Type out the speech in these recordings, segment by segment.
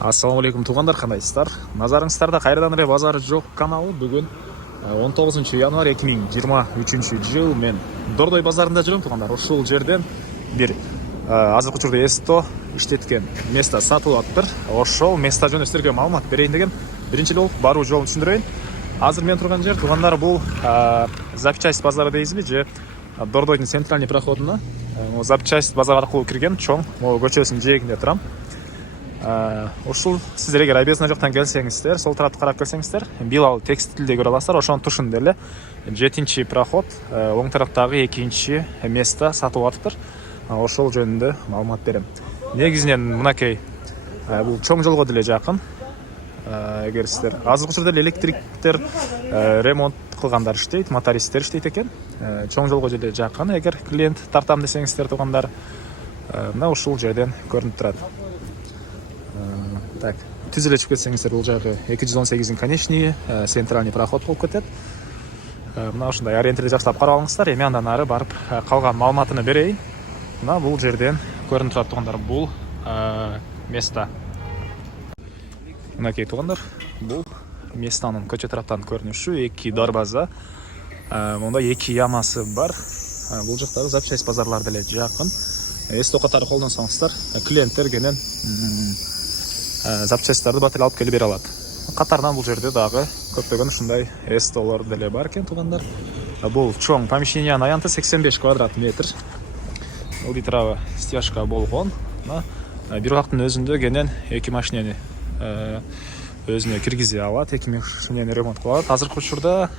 Ассалаумағалейкум туғандар, қандайсыздар? Назарыңыздарда қайрадан эле базары жоқ каналы. Бүгін 19 январь 2023 жыл мен Дордой базарында жүрөм туғандар. Ушул жерден бир азыркы учурда эсто иштеткен место сатылып атыптыр. Ошол место жөнүндө силерге маалымат берейин деген биринчи эле баруу жолун түшүндүрөйүн. Азыр мен турган жер туғандар бул запчасть базары дейсизби же Дордойдун центральный проходуна запчасть базар аркылуу кирген чоң көчөсүнүн жээгинде турам. Ушул сиздер эгер объездный жактан келсеңиздер, сол тарапты карап келсеңиздер, Билал текстилде көрө аласыздар. Ошонун тушунда эле 7-чи проход, оң тараптагы 2-чи место сатылып атыптыр. Ошол жөнүндө маалымат берем. Негизинен мынакей бул чоң жолго деле жакын. Эгер сиздер азыркы учурда электриктер ремонт кылгандар иштейт, мотористтер иштейт экен. Чоң жолго деле жакын. Эгер клиент тартам десеңиздер тугандар, мына ушул жерден көрүнүп турат. Так, түз эле чыгып кетсеңиздер, бул жагы 218-ин конечный центральный проход болуп кетет. Мына ушундай ориентирди жакшылап карап алыңыздар. Эми андан ары барып калган маалыматыны берейин. Мына бул жерден көрүнүп турат тугандар, бул место. Мынакей тугандар, бул местанын көчө тараптан көрүнүшү, 2 дарбаза. Монда 2 ямасы бар. Бул жактагы запчасть базарлар деле жакын. Эсто катары колдонсоңуздар, клиенттер кенен запчасттарды бат эле алып келип бере алат. Катарынан бул жерде дагы көптөгөн ушундай эстолор деле бар экен тугандар. Бул чоң помещениянын аянты 85 квадрат метр. Аудиторова стяжка болгон. Бир убакыттын өзүндө кенен 2 машинени өзүнө киргизе алат, 2 машинени ремонт кылат. Азыркы учурда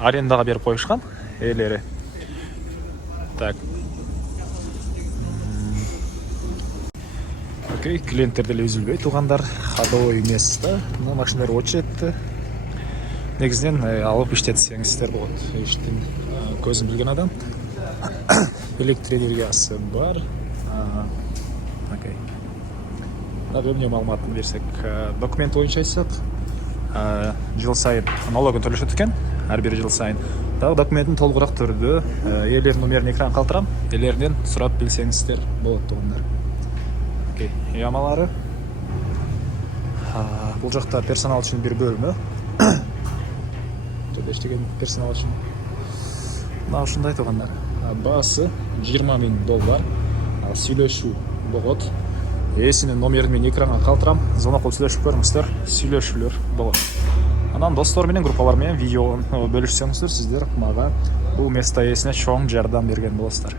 арендага берип коюшкан ээлери. Так. Окей, клиенттер деле үзүлбөй тугандар. Ходовой место. Мына машиналар очередте. Негизинен алып иштетсеңиздер болот. Иштин көзүн билген адам. Электр энергиясы бар. Окей. Дагы эмне маалыматын берсек, документ боюнча айтсак, жыл сайын налогун төлөшөт экен, ар бир жыл сайын. Дагы документтин толугураак түрдө ээлердин номерин экранга калтырам, ээлеринен сурап билсеңиздер болот тугандар. Окей, ямалары. Бул жакта персонал үчүн бир бөлмө. Төдештеген персонал үчүн. Мына ушундай тугандар. Баасы $20,000. Сүйлөшүү болот. Эсинин номерин мен экранга калтырам. Звонок кылып сүйлөшүп көрүңүздөр, сүйлөшүүлөр болот. Анан достор менен, группалар менен видео бөлүшсөңүздөр, сиздер мага бул место ээсине чоң жардам берген болосуздар.